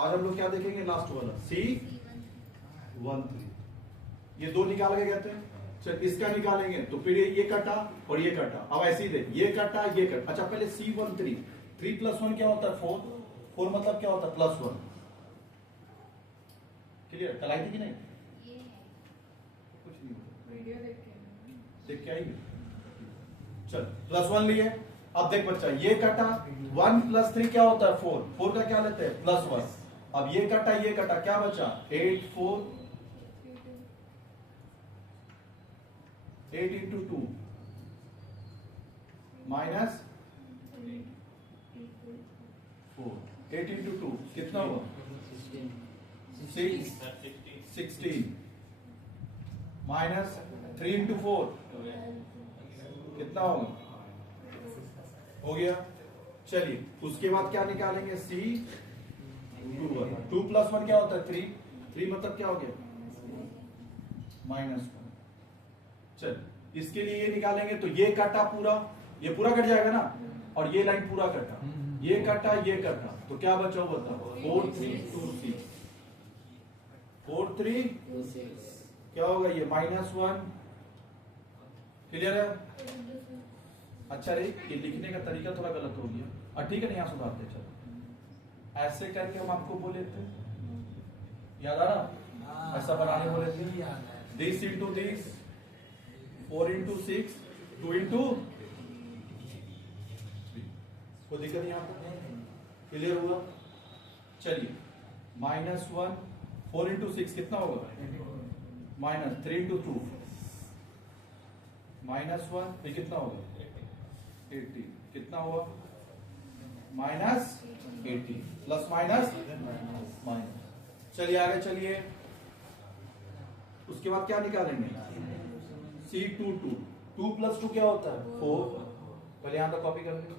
आज हम लोग क्या देखेंगे? लास्ट वाला C13, ये दो निकाल के कहते हैं। चल इसका निकालेंगे तो फिर ये कटा और ये कटा। अब ऐसे ही देख, ये कटा ये कटा। अच्छा पहले C13, 3 + 1 क्या होता है? 4। 4 मतलब क्या होता है? +1। क्लियर? कल आई थी कि नहीं? कुछ नहीं होता, वीडियो देख के आएगी। चल +1 लिए। अब देख बच्चा, ये कटा, 1 + 3 क्या होता है? 4। 4 का क्या लेते हैं? +1। अब ये कटा, क्या बचा? 8 4, 8 × 2 माइनस 4। 8 × 2 कितना हुआ? 16 माइनस 3 × 4 कितना होगा? हो गया। चलिए उसके बाद क्या निकालेंगे? C21। 2 + 1 क्या होता है? 3। 3 मतलब क्या हो गया? -1। चल इसके लिए ये निकालेंगे तो ये कटा पूरा, ये पूरा कट जाएगा ना, और ये लाइन पूरा कटा, ये कटा ये कटा, तो क्या बचा? बता। 4 3 2 6, 4 3 क्या होगा? ये -1। क्लियर है? अच्छा रे, ये लिखने का तरीका थोड़ा गलत हो गया। ठीक है नहीं, यहां सुधारते चलो। ऐसे करके हम आपको बोले थे, याद आ रहा? ऐसा बनाने बोले थे। This × this, 4 × 6, 2 × 3। कोई दिक्कत नहीं आपको? क्लियर हुआ? चलिए -1, 4 × 6 कितना होगा? -3 × 2 -1, ये कितना होगा? 80। कितना हुआ? -80 प्लस माइनस माइनस। चलिए आगे चलिए। उसके बाद क्या निकालेंगे? C22। 2 + 2 क्या होता है? 4। पहले यहां तक कॉपी कर लेंगे।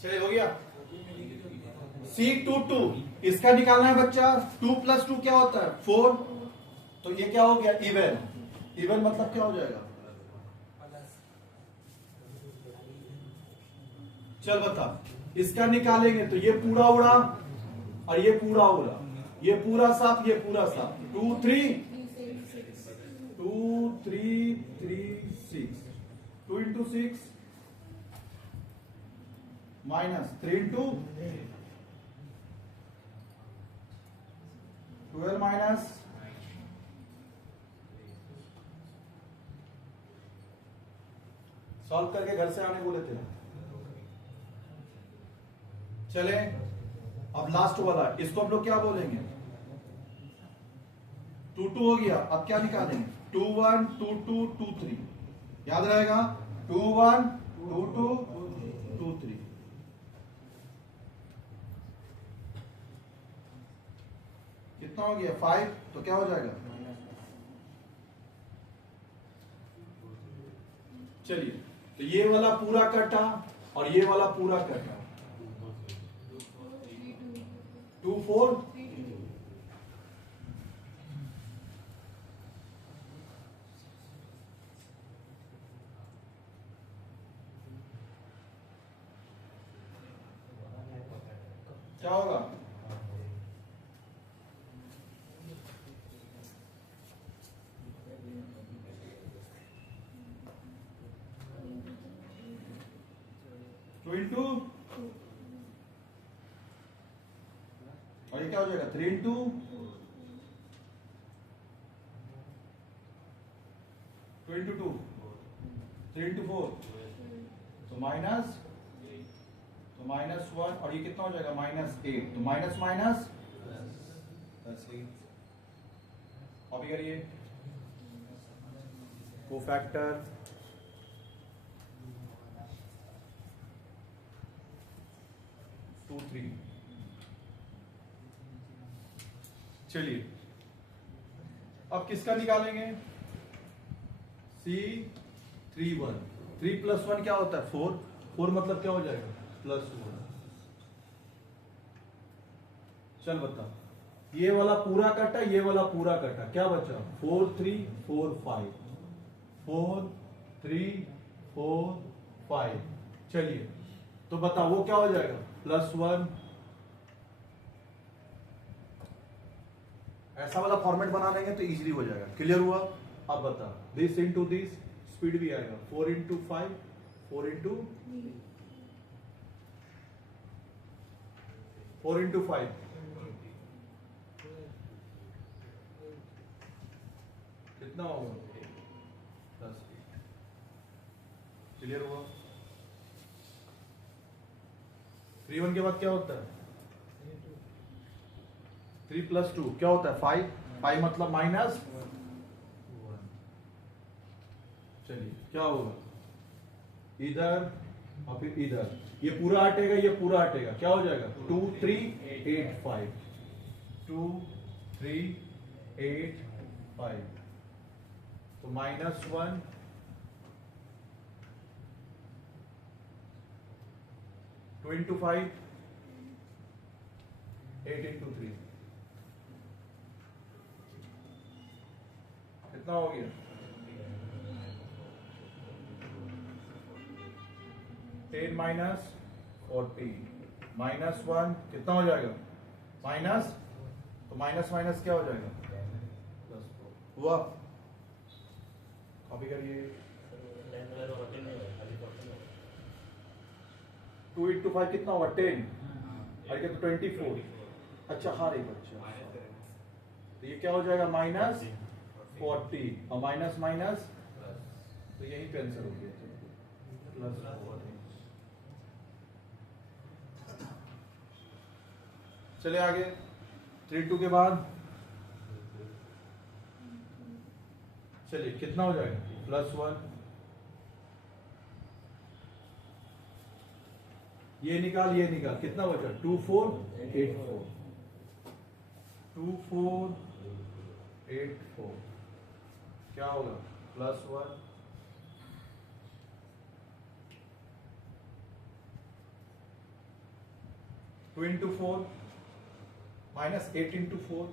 चलिए हो गया। C22 इसका निकालना है बच्चा। 2 + 2 क्या होता है? 4। तो ये क्या हो गया? इवन। इवन मतलब क्या हो जाएगा? चल बता, इसका निकालेंगे तो ये पूरा उड़ा और ये पूरा उड़ा, ये पूरा साफ ये पूरा साफ। 2 3 2 3 3 6, 2 × 6 -3 × 12 माइनस सॉल्व करके घर से आने बोले थे। चले अब लास्ट वाला, इसको हम लोग क्या बोलेंगे? 2 2 हो गया। अब क्या निकालेंगे? 2 1 2 2 2 3, याद रहेगा? 2 1 2 2 2 3। कितना हो गया 5, तो क्या हो जाएगा? चलिए, तो ये वाला पूरा कटा और ये वाला पूरा कटा, 2 4 क्या होगा? टू इंटू, और ये क्या हो जाएगा? 3 इंटू 2 इंटू 2, 3 इंटू 4, तो माइनस, तो -1, और ये कितना हो जाएगा? -8, तो माइनस माइनस अभी करिए कोफैक्टर, टू 3। चलिए, अब किसका निकालेंगे? C3 1, 3 + 1 क्या होता है? 4, 4 मतलब क्या हो जाएगा? +1। चल बता, ये वाला पूरा कटा, ये वाला पूरा कटा, क्या बचा? 4 3 4 5, 4 3 4 5। चलिए, तो बता वो क्या हो जाएगा? +1। ऐसा वाला फॉर्मेट बना लेंगे तो इजीली हो जाएगा। क्लियर हुआ? अब बता, दिस इंटू दिस, स्पीड भी आएगा, 4 इंटू 5, 4 इंटू 5, कितना होगा? 10। क्लियर हुआ? 3 1 के बाद क्या होता है? 3 + 2 क्या होता है? 5, 5 मतलब -1। चलिए, क्या होगा? इधर और फिर इधर, ये पूरा हटेगा, ये पूरा हटेगा, क्या हो जाएगा? 2 3 8 5, 2 3 8 5, तो -1, 2 इंटू 5, 8 इंटू 3, कितना हो गया? 10 - 40, -1 कितना हो जाएगा? माइनस, तो माइनस माइनस क्या हो जाएगा? +4 हुआ? कॉपी करिए। 2 इंटू 5 कितना होगा? 10, और ये तो 24। अच्छा, हाँ रे बच्चा, तो ये क्या हो जाएगा? -40, और माइनस माइनस, तो यही पे आंसर हो गया, +4। चले आगे, 3 2 के बाद चलिए कितना हो जाएगा? +1, ये निकाल, ये निकाल, कितना बचा? 2 4 8 4, 2 4 8 4, क्या होगा? +1, 2 इंटू 4 -8 इंटू 4,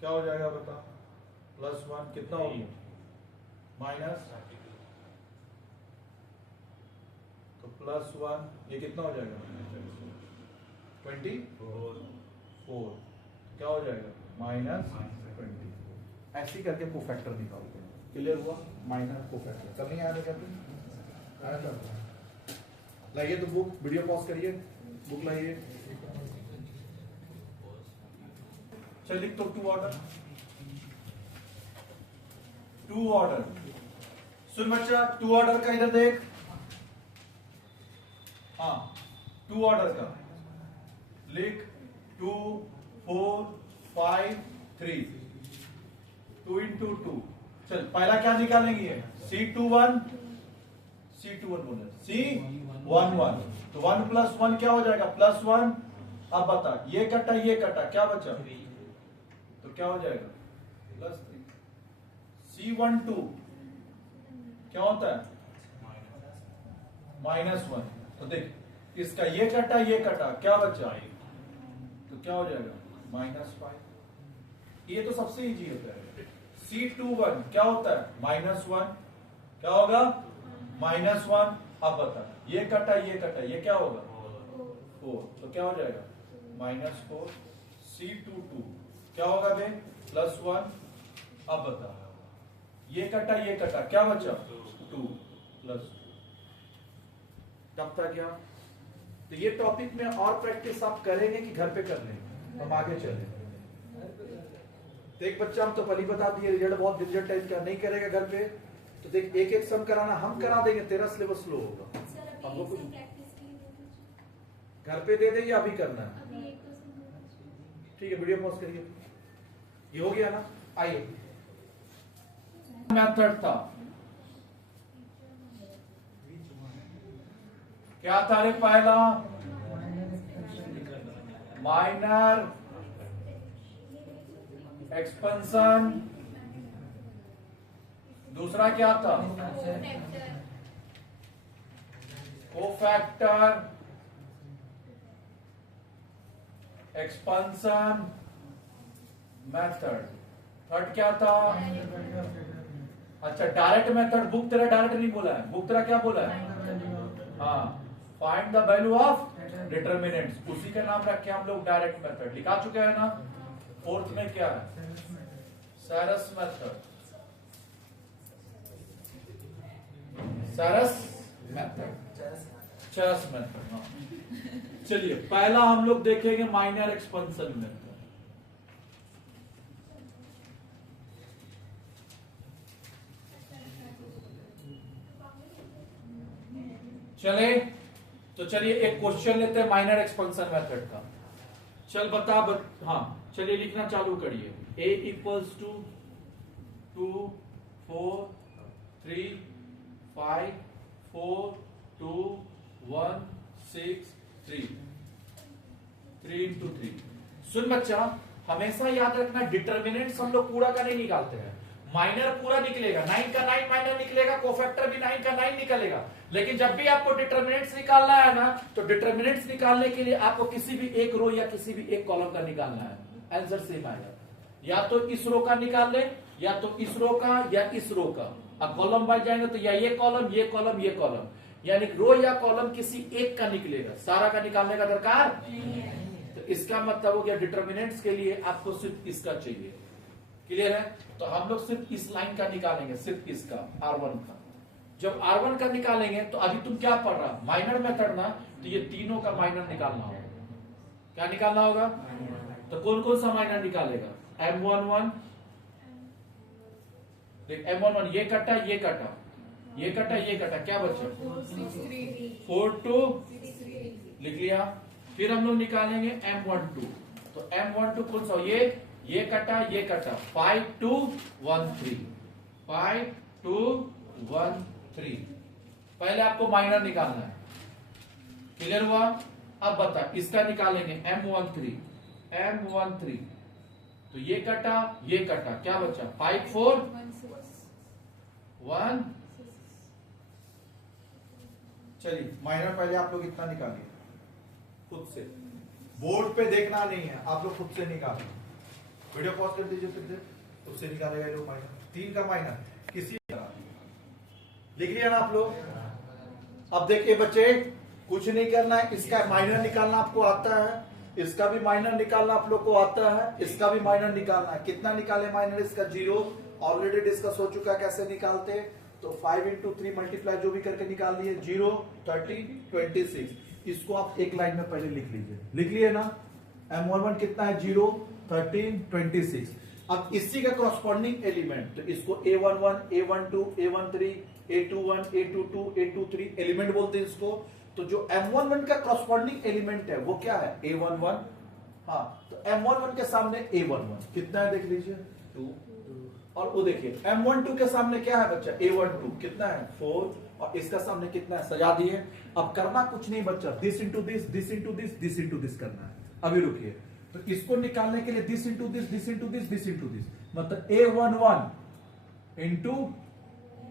क्या हो जाएगा बता? +1, कितना हो गया? माइनस, तो +1, ये कितना हो जाएगा? 24, क्या हो जाएगा? -20। ऐसे ही करके कोफैक्टर निकालते हैं। क्लियर हुआ? माइनस कोफैक्टर सब नहीं आया था क्या? आया था। लाइए तो बुक, वीडियो पॉज करिए, बुक लाइए। चल लिख तो 2 ऑर्डर, 2 ऑर्डर। सुन बच्चा, 2 ऑर्डर का इधर देख, हाँ 2 ऑर्डर का लिख, 2 4 5 3, 2 इंटू 2। चल पहला क्या निकालेंगे? C21, C21 बोले, C11, तो 1 + 1 क्या हो जाएगा? +1। अब बता, ये कटा ये कटा, क्या बचा? तो क्या हो जाएगा +3। C12 क्या होता है -1। तो देख इसका ये कटा क्या बचा, तो क्या हो जाएगा -5। ये तो सबसे इजी होता है। C21 क्या होता है -1, क्या होगा -1। अब बता ये कटा ये क्या होगा 4, तो क्या हो जाएगा -4। C22 क्या होगा बे +1। अब बता ये कटा क्या बचा 2 +2। कब तक गया। तो ये टॉपिक में और प्रैक्टिस आप करेंगे कि घर पे कर लेंगे, हम आगे चले। एक बच्चा हम तो पहले बता दिए रिजल्ट बहुत डिफिकल्ट टाइप का नहीं करेगा घर पे, तो देख एक एक सम कराना हम करा देंगे, तेरा सिलेबस स्लो होगा। हम लोग कुछ घर पे दे देंगे, अभी करना है ठीक है। वीडियो पॉज करिए। ये हो गया ना। आइए मेथड था क्या था रे पहला माइनर एक्सपेंशन, दूसरा क्या था कोफैक्टर एक्सपेंशन मेथड, थर्ड क्या था अच्छा डायरेक्ट मेथड। बुक तेरा डायरेक्ट नहीं बोला है, बुक तेरा क्या बोला है हाँ find the value of determinants, उसी का नाम रख के हम लोग डायरेक्ट मेथड लिखा चुके हैं ना। फोर्थ में क्या है सैरस मेथड, सैरस मेथड चरस मेथड। हाँ चलिए पहला हम लोग देखेंगे माइनर एक्सपेंशन मेथड। चले तो चलिए एक क्वेश्चन लेते हैं माइनर एक्सपेंशन मेथड का। चल बता हाँ चलिए लिखना चालू करिए। a equals to 2 4 3 5 4 2 1 6 3 3 into 3। सुन बच्चा हमेशा याद रखना डिटर्मिनेंट्स हम लोग पूरा का नहीं निकालते हैं, माइनर पूरा निकलेगा, 9 का 9 माइनर निकलेगा, कोफैक्टर भी 9 का 9 निकलेगा। लेकिन जब भी आपको डिटर्मिनेंट्स निकालना है ना, तो डिटर्मिनेंट्स निकालने के लिए आपको किसी भी एक रो या किसी भी एक कॉलम का निकालना है, आंसर सेम आएगा। या तो इस रो का निकाल ले, या तो इस रो का या इस रो का। अब कॉलम बच जाएंगे तो या ये कॉलम ये कॉलम ये कॉलम, यानी रो या कॉलम किसी एक का निकलेगा, सारा का निकालने का दरकार तो इसका मतलब हो गया डिटर्मिनेंट्स के लिए आपको सिर्फ इसका चाहिए। क्लियर है। तो हम लोग सिर्फ इस लाइन का निकालेंगे, सिर्फ इसका R1 का। जब R1 का निकालेंगे तो अभी तुम क्या पढ़ रहा माइनर मेथड ना, तो ये तीनों का माइनर निकालना होगा। क्या निकालना होगा तो कौन कौन सा माइनर निकालेगा M11 देख M11 ये कटा ये कटा ये कटा ये कटा, क्या बचा 4 2 लिख लिया। फिर हम लोग निकालेंगे M12, तो M12 कौन सा ये कटा 5 2 1 3 5 2 1 3। पहले आपको माइनर निकालना है, क्लियर हुआ। अब बता इसका निकालेंगे M13 तो ये कटा क्या बचा 5 4 1। चलिए माइनर पहले आप लोग इतना निकालिए खुद से, बोर्ड पे देखना नहीं है, आप लोग खुद से निकालिए। वीडियो पॉज कर दीजिए, फिर से खुद से निकालेगा लोग माइनर। 3 का माइनर किसी लिख लिया ना आप लोग। अब देखिए बच्चे कुछ नहीं करना है, इसका माइनर निकालना आपको आता है, इसका भी माइनर निकालना आप लोग को आता है, इसका भी माइनर निकालना है। कितना निकाले माइनर इसका 0, ऑलरेडी डिस्कस हो चुका है कैसे निकालते। तो 5 into 3 मल्टीप्लाई जो भी करके निकाल लिए 0 30 26। इसको आप एक लाइन में पहले लिख लीजिए, लिख लिए ना। M11 कितना है 0 13 26। अब इसी का कॉरस्पॉन्डिंग एलिमेंट, तो इसको A11 A12 A13 A21 A22 A23 element बोलते हैं इसको। तो जो M11 का कॉरस्पॉन्डिंग एलिमेंट है वो क्या है A11। हाँ तो M11 के सामने A11 कितना है देख लीजिए 2, और वो देखिए M12 के सामने क्या है बच्चा A12 कितना है 4, और इसका सामने कितना है सजा दिए। अब करना कुछ नहीं बच्चा, this into this this into this this into this करना है। अभी रुकिए तो इसको निकालने के लिए this into this, this into this, this into this, मतलब A11 इंटू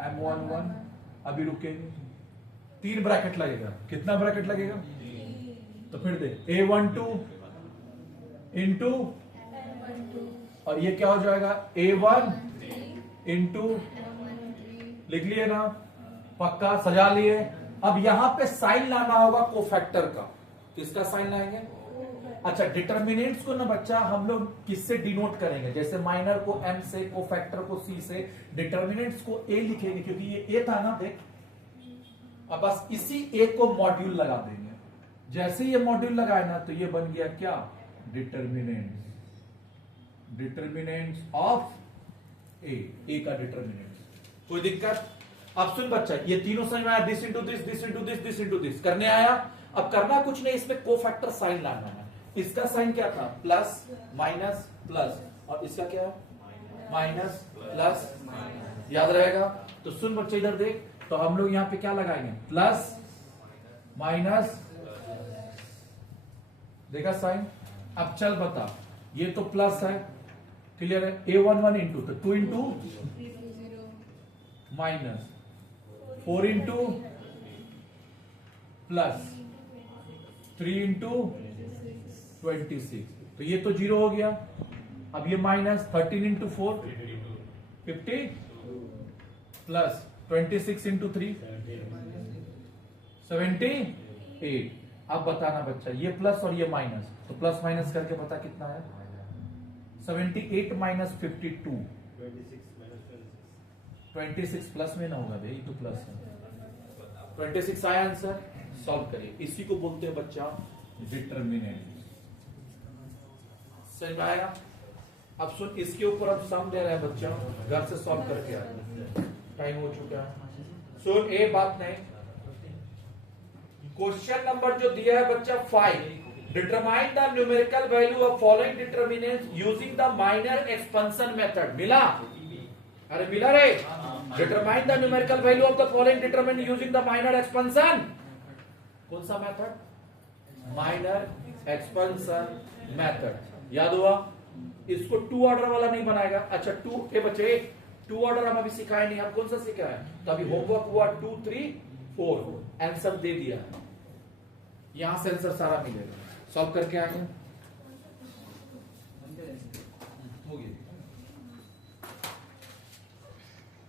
M11। अभी रुकेंगे, 3 ब्रैकेट लगेगा। कितना ब्रैकेट लगेगा? तो फिर दे A12 इंटू, और ये क्या हो जाएगा? A1 इंटू, लिख लिए ना, पक्का सजा लिए। अब यहां पे साइन लाना होगा कोफैक्टर का। किसका साइन लाएंगे? अच्छा, डिटर्मिनेंट्स को ना बच्चा हम लोग किससे डिनोट करेंगे? जैसे माइनर को M से, कोफैक्टर को C से, डिटर्मिनेंट्स को A लिखेंगे, क्योंकि ये A था ना, देख। अब बस इसी A को मॉड्यूल लगा देंगे। जैसे ये मॉड्यूल लगाए ना, तो ये बन गया क्या? डिटर्मिनेंट्स, डिटर्मिनेंट्स ऑफ A का डिटर्मिनेंट्स। कोई दिक्कत? अब सुन बच्चा, ये तीनों समझ में आया? This into this, this into this, this into this करने आया। अब करना कुछ नहीं, इसमें कोफैक्टर साइन लाना है। इसका साइन क्या था? प्लस माइनस प्लस, और इसका क्या है? Minus plus. याद रहेगा? तो सुन बच्चे इधर देख, तो हम लोग यहां पे क्या लगाएंगे? प्लस माइनस, देखा साइन? अब चल बता, ये तो प्लस है, क्लियर है? A11 इंटू, तो 2 into minus, 4 into plus, 3 into 26, तो ये तो 0 हो गया। अब ये माइनस 13 इंटू 4 50 प्लस 26 इंटू 3 78। अब बताना बच्चा, ये प्लस और ये माइनस, तो प्लस माइनस करके बता कितना है? 78 माइनस 52, 26 प्लस में ना होगा भाई, तो प्लस है। 26 आया आंसर। सॉल्व करिए, इसी को बोलते हैं बच्चा डिटर्मिनेंट। समझ में आएगा? अब सुन, इसके ऊपर अब सम दे रहे हैं बच्चा, घर से सॉल्व करके आए, टाइम हो चुका है। सुन, एक बात नहीं, क्वेश्चन नंबर जो दिया है बच्चा 5, determine the numerical value of following determinants using the minor expansion method. मिला? अरे मिला रे? Determine the numerical value of the following determinant using the minor expansion. कौन सा मेथड? Minor expansion method. याद हुआ? इसको 2 ऑर्डर वाला नहीं बनाएगा। अच्छा, 2 ए बच्चे, 2 ऑर्डर हम अभी सिखाए नहीं, हम कौन सा सिखाए? तो अभी होमवर्क हुआ 2, 3, 4, आंसर दे दिया है, यहां से आंसर सारा मिलेगा। सॉल्व करके आगे हो गया।